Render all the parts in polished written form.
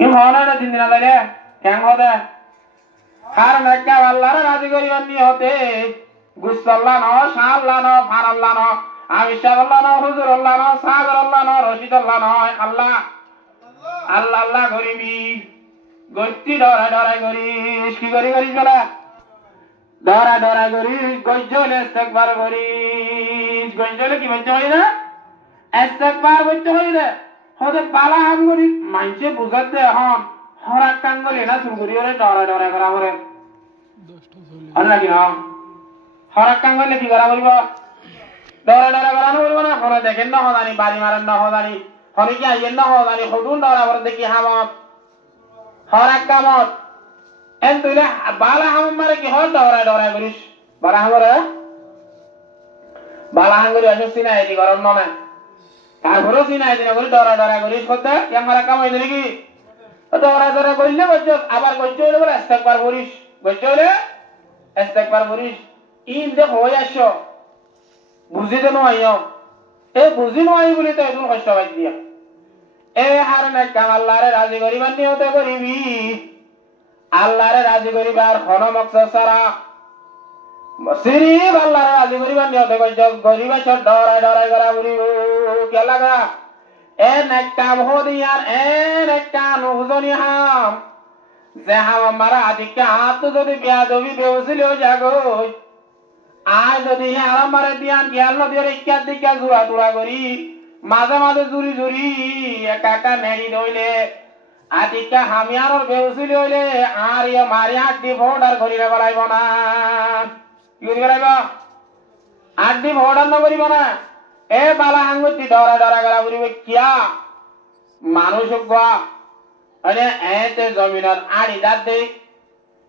ইম হনা না দিন দিন আদাইলে কেন হতে কারণ একটা আল্লাহর রাজি করিবার নিয়তে গুসল্লাহ ন শাল্লাহ ন ফানাল্লাহ ন আমিশাল্লাহ ন হুজুরুল্লাহ ন সাগরুল্লাহ ন রশিদুল্লাহ ন আল্লাহ আল্লাহ আল্লাহ করিবি গতি ডরাই ডরাই করিস কি করিস বলে ডরাই ডরাই করিস গজ্জলে ইস্তেগফার করিস গজ্জলে কি বলতে হয় না ইস্তেগফার বলতে হয় না হতে বালা হাম করি মানছে বুঝাতে হন হরাক কাঙ্গলে না শুরু করি ওরে ডরাই ডরাই করা করে হয় নাকি না হরাক কাঙ্গলে কি করা বলব ডরাই ডরাই করানো বলবো না হরে দেখেন না হদানি বাড়ি মারেন না হদানি হরে কি আইয়েন না হদানি হদুন ডরা করে দেখি হামত হরাক কামত এন তুইলে বালা হাম মারে কি হর ডরাই ডরাই করিস বালা হামরে বালা হাঙ্গরি আসছি না এটি গরম না তারপরেও চিনাই দিনা করি ডরা ডরা করিস করতে আমার কাম হইলে নাকি ডরা ডরা করলে বলছো আবার গজ্জ হইলে বলে ইস্তেগফার করিস গজ্জ হইলে ইস্তেগফার করিস ইন যে হই আসো বুঝি তো নয় এ বুঝি নয় বলে তো এত কষ্ট পাই দিয়া এ হারনে কাম আল্লাহরে রাজি করিবার নিয়তে করিবি আল্লাহরে রাজি করিবার কোন মকসদ ছাড়া সিরিফ আল্লাহরে রাজি করিবার নিয়তে গরিবা ছোট ডরাই ডরাই করা করিব কে লাগা এন একটা ভদিয়ার এন একটা নুজনি হাম যে হাম মারা আদিকে হাত যদি বিয়া দবি বেউসিলিও জাগই আয় যদি আরাম মারে দিয়ান গিয়াল নদীর ইক্কার দিকা জোড়া তোড়া করি মাঝে মাঝে জুরি জুরি একা একা নেড়ি দইলে আদিকা হামিয়ানোর বেউসিলি হইলে আর ইয়ে মারি আড্ডি ভোটার করিলে বলাইব না কি করি বলাইব আড্ডি ভোটার না করিব না এ বালা আঙ্গুতি ডরা ডরা গলা করিবে কিয়া মানুষ গোয়া মানে এতে জমিনের আড়ি দাঁত দে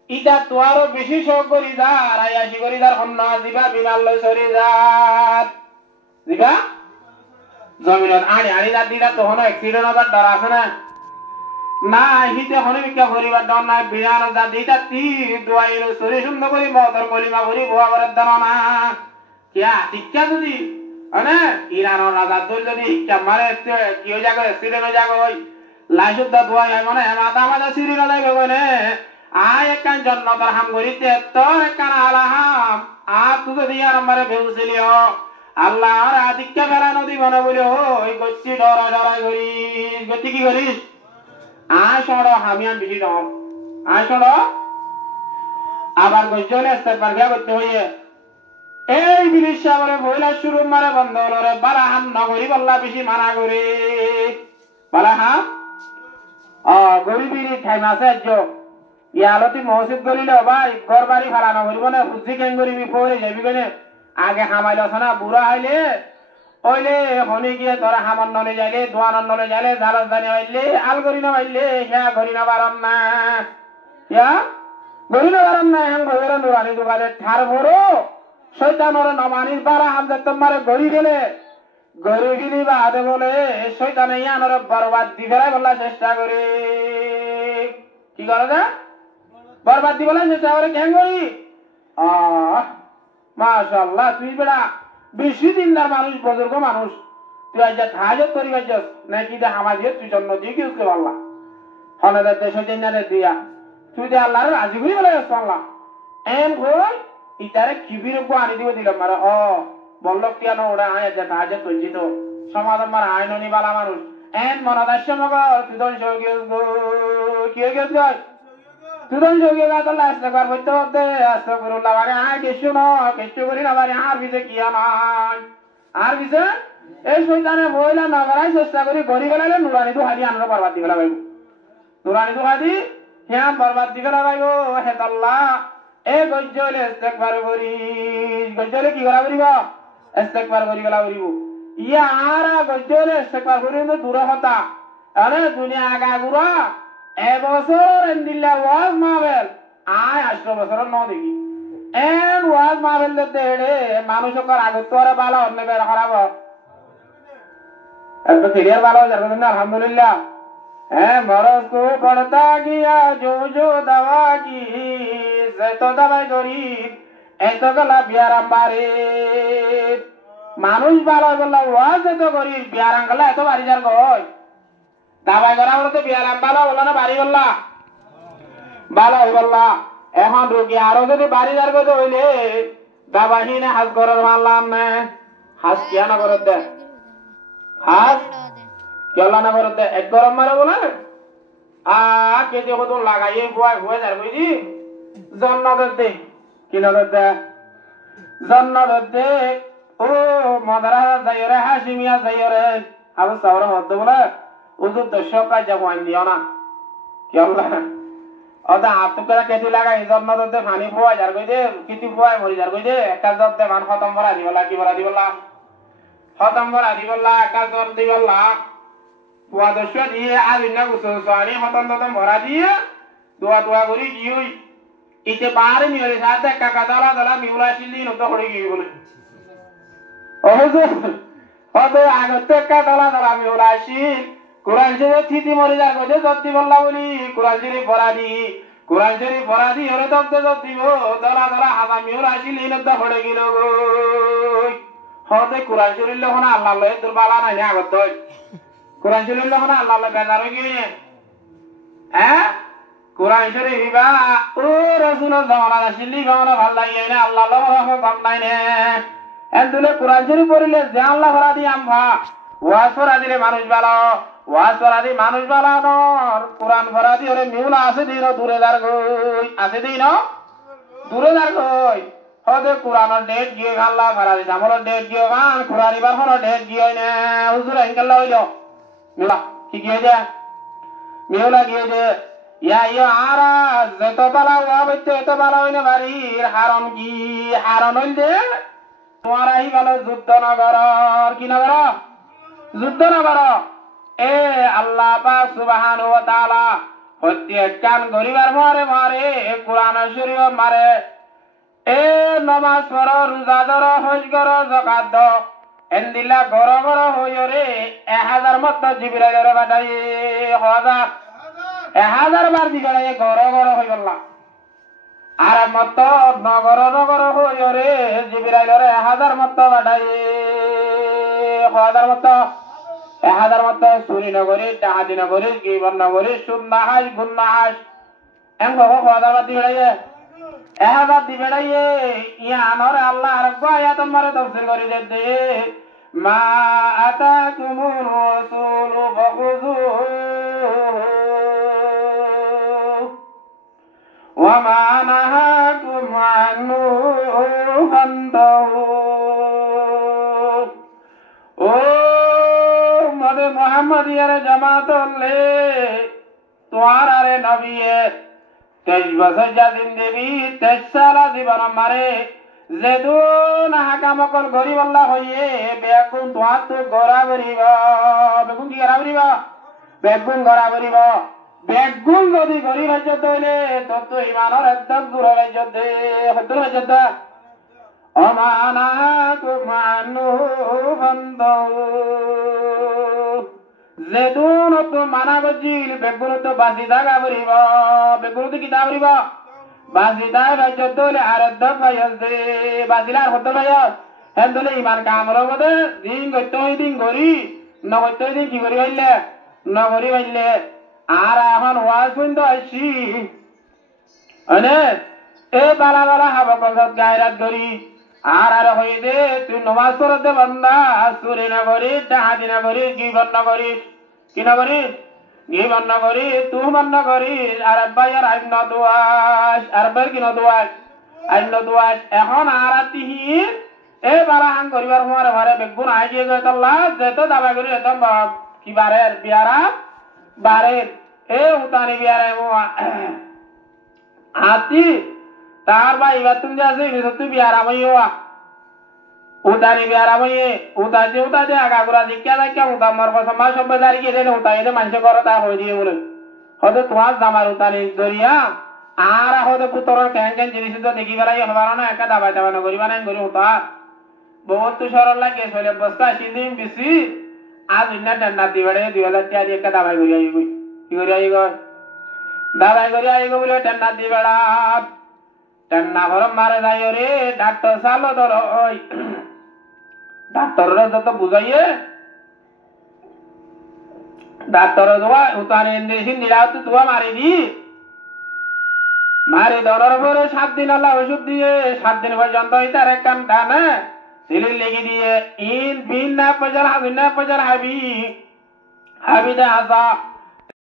ইটা তো আরো বেশি শখ করি যার আয়াসি করি যার অন্য দিবা বিমাল লই সরি যার দিবা জমিনের আড়ি আড়ি দাঁত দিলা তো হনো অ্যাক্সিডেন্ট হবার ডর আছে না না হিতে হনে বিকা করিবার ডর নাই বিয়ার দাঁত দিটা তি দোয়াই লই সরি সুন্দর করি মদর কলিমা করি ভুয়া করার দানো না কিয়া শিক্ষা যদি মানে ইরানের রাজা দল যদি শিক্ষা মারে কি হয়ে যাবে অ্যাক্সিডেন্ট হয়ে যাবে ওই লাইসুদ্দা দোয়াই মানে মাথা মাথা সিঁড়ি না যাইবে বলে আয় একখান জন্নতর হাম করিতে তোর একখান আলাহাম আর তুই যদি আর আমারে বেউছিলিও আল্লাহর আদিক্যা ফেরা নদী বনে বলে ওই গচ্ছি ডরাই ডরাই করিস গতি কি করিস আয় সড় হামিয়ান বেশি ডর আয় সড় আবার গজ্জলে ইস্তেগফার করতে হইয়ে এই বিলিশ বলে বইলা শুরু মারে বন্ধ হলো রে বালা হাম নগরী বল্লা বেশি মানা করে বালা হাম গরিবির ঠাই মাসে আজ ইয়ালতি মসজিদ গলিল ভাই ঘর বাড়ি ফালানো করিব না বুদ্ধি কেন করিবি পরে যাবি কেনে আগে হামাইল না বুড়া হইলে ওইলে হনি গিয়ে তোরা হামান নলে যাইলে দোয়ানন নলে যাইলে জালস জানি হইলে আল করি না হইলে হ্যাঁ করি না পারন না ইয়া করি না পারন না হ্যাঁ ভবের নুরানি দোকানে ঠার ভরো শৈতানর নমানির পারা হাম যে তোমারে গড়ি গেলে গড়ি গিলি বা আদে বলে শৈতানে ইয়ানর বরবাদ দি ফেরাই বললা চেষ্টা করে কি করে না বরবাদ দি বলে চেষ্টা করে কেন করি মাশাআল্লাহ তুই বেড়া বেশি দিনদার মানুষ বুজুর্গ মানুষ তুই আজ হাজত করি যাস নাকি দে হামাজিয়ে তুই জন্ম দিয়ে কি উঠতে পারলা হলে দেশ জেনারে দিয়া তুই দে আল্লাহর রাজি করি বলে যাস আল্লাহ এম কই ইতারে কিবির উপর আনি দিব দিলাম মারে বল্লভ কেন ওরা আয় যে হাজত তুলছি তো সমাজ আমার আইননি বালা মানুষ এন মনাদাস্য মগ তুদন সৌগিয়ে কি হয়ে গেছ তুদন সৌগিয়ে গাতলা ইস্তেগফার করতে করতে আস্তাগফিরুল্লাহ মানে আয় কিছু না কিছু করি না মানে আর বিছে কিয়া নাই আর বিছে এই শয়তানে বইলা না করাই চেষ্টা করি গড়ি গেলালে নুরানি তো হাদি আনলো বরবাদ দিবেলা ভাইব নুরানি তো হাদি হ্যাঁ বরবাদ দিবেলা ভাইব হে আল্লাহ এ গজ্জলে ইস্তেগফার করি গজ্জলে কি করা করিব ইস্তেগফার করি গলা করিব ইয়া আর গজ্জলে ইস্তেগফার করি তো দূর হতা আরে দুনিয়া আগা গুরা এবছর এন্দিল্লা ওয়াজ মাবেল আয় 18 বছর ন দেখি এন ওয়াজ মাবেল দে রে মানুষকর আগত আর ভালো অন্য বের খারাপ এত ক্লিয়ার ভালো যাবে না আলহামদুলিল্লাহ হ্যাঁ মরজ কো পড়তা গিয়া জো জো দওয়া কি তো দবাই গরিব এত গলা বিয়ারাম বারে মানুষ ভালো বললা ওয়াজ এত গরিব বিয়ারাম গলা এত বাড়ি যার গয় দাবাই করা বলতে বিয়ারাম ভালো হলো না বাড়ি বললা ভালো হই বললা এখন রোগী আরো যদি বাড়ি যার কথা হইলে দাবাহীনে হাজ করার মানলাম না হাজ কিয়া না করে দে হাজ কেলা না করে দে এক গরম মারে বলে কেজি কত লাগাইয়ে বুয়াই বুয়াই যার বুঝি জন্নদের দে কি নগর দে জন্নদের দে ও মাদারা যাইরে হাসিমিয়া যাইরে আবু সাওরা হদ্দ বলে উজু দর্শক কাজ হইন দিও না কেলা ওদা আতুকরা কেটি লাগাই জন্নদের দে পানি বুয়াই যার কই দে কিতি বুয়াই মরি যার কই দে একটা জব দে মান খতম করা দিবলা কি বলা দিবলা খতম করা দিবলা একটা জব দিবলা পুয়া দর্শ দিয়ে আজ ইন্না গুছো সোয়ানি খতম খতম ভরা দিয়ে দোয়া দোয়া করি কি হই ইতে বারে মিলে সাথে কাকা দালা দালা মিউলা চিলি নত করে কি বলে ওহজুর ওদে আগতে কাকা দালা দালা মিউলা চিল কুরআন শরীফ থিতি মরে যা কইতে সত্যি বললা বলি কুরআন শরীফ পড়া দি ওরে তক দিব দালা দালা হাজা মিউলা চিলি নত করে গিলো গই হতে কুরআন শরীফ লহনা আল্লাহ লয় তোর বালা নাই আগত কুরআন শরীফ লহনা আল্লাহ লয় বেজার গিয়ে হ্যাঁ কুরআন শরীফ বা ও রাসূলের জামানা আসলি গাওনা ভাল লাগে না আল্লাহ লহ কম নাই নে এন্দুলে কুরআন শরীফ পড়লে যে আল্লাহ ভরা দি আমভা ওয়াজ পড়া দিলে মানুষ ভালো ওয়াজ পড়া দি মানুষ ভালো নর কুরআন ভরা দি ওরে মিউলা আছে দিন দূরে দার গই আছে দিন দূরে দার গই হদে কুরআনের ডেট গিয়ে আল্লাহ ভরা দি আমল ডেট গিয়ে গান কুরআন ইবার হলো ডেট গিয়ে না হুজুর ইনকাল্লাহ হইলো মিউলা কি গিয়ে যা মিউলা গিয়ে যে ইয়া ইয়া আরাজ যত বালা হইতে এত বালা হইনে বাড়ির হারন কি হারন হইলে তোমার আহি ভালো যুদ্ধ নগর কি নগর যুদ্ধ নগর এ আল্লাহ পাক সুবহানাহু ওয়া তাআলা প্রত্যেক কান গরিবার মারে কুরআন শরীফ মারে এ নামাজ পড়ো রোজা ধরো হজ করো যাকাত দাও এন্দিলা গর গর হইরে 1000 মত জিবরাইলের বাটাই 1000 বার দিগড়ায় গর গর হই বললা আর মত নগর নগর হইরে জিবরাইলের 1000 মত বাটাই 1000 মত সুরি নগরী ডাহাদি নগরী গীবন নগরী সুন্নাহাস গুন্নাহাস এম গো খাওয়া বাদ দিগড়ায় 1000 দিগড়ায় ইয়া নরে আল্লাহ রব্বু আয়াত মারে তাফসীর করি দে মা আতাকুমুর রাসূল ফাখুযুহু ওয়া মা নাহাকুম আনহু ফান্তাহু ও মদে মুহাম্মাদিয়ার জামাতলে তোয়ার আরে নবিয়ে 23 বছর যা জিন্দেগি 23 সালা জীবন মারে যেদুন হাকামকল গরিব আল্লাহ হইয়ে বেগুন তোয়ার তো গড়া বরিব বেগুন কি গড়া বরিব বেগুন গড়া বরিব বেগুন যদি গরিব হইতে হইলে তত ইমানের একদম দূর হইতে দে হদ্দুর হইতে দে অমানাকুম আনহু ফান্তাহু যেদুন তো মানা গজিল বেগুন তো বাসি দাগা বরিব বেগুন তো কিতা বরিব বাজিদায় রাজ্য দলে আরদ্দ ভাইয়াস দে বাজিলার হদ্দ ভাইয়াস হেন দলে ইমান কামর বদে দিন গত্যই দিন গরি নগত্যই দিন কি করি হইলে নগরি হইলে আর এখন ওয়াজ বন্ধ আইছি আনে এ বালা বালা হাবা কসত গায়রাত গরি আর হই দে তুই নমাজ পড়তে বান্দা সুরে নগরি ডাহাদি নগরি গীবন নগরি কি নগরি গীবন নগরি তুহমান নগরি আর বাইয়ার আইন দুয়াস আর বাইর কি নদুয়াস আইন দুয়াস এখন আর তিহিন এ বালা হাং করিবার হমারে ঘরে বেগুন আই গিয়ে গয় তল্লা যেত দাবা করি এত কি বারের বিয়ারা বারের এ উতানি বিয়ারে আতি তার ভাই এবার তুমি আছে তুই বিয়ারা মাইয়া উতানি বিয়ারা মাইয়ে উতাতে আগা গুড়া দিকা দেখা উতা মর সমাজ সভ্য দাঁড়িয়ে গিয়ে দেন উতা এনে মানুষ করো তা হয়ে দিয়ে বলে হয়তো তোমার জামার উতানি দরিয়া আর হয়তো পুতর কেন কেন জিনিস তো দেখি বেড়াই হবার না একা দাবাই দাবাই না করিবা নাই করি উতা বহুত সরল লাগে শৈলে বস্তা সিদিন বেশি আজ ইন্না ঠান্ডা দিবাড়ে 2000 টাকা একা দাবাই করি আই কি করি আই গো দাবাই করি আই গো বলে ঠান্ডা দিবাড়া ঠান্ডা ভরম মারে যাই রে ডাক্তার সালো ধর ওই ডাক্তাররা যত বুঝাইয়ে ডাক্তার দোয়া উতানি দেশি নিরাত দোয়া মারি দি মারি দনের পরে 7 দিন আল্লাহ ওষুধ দিয়ে 7 দিন পর্যন্ত ইতার এক কান টানে সিলির লেগে দিয়ে ইন বিন না পজার হাবি না পজার হাবি হাবি দে আসা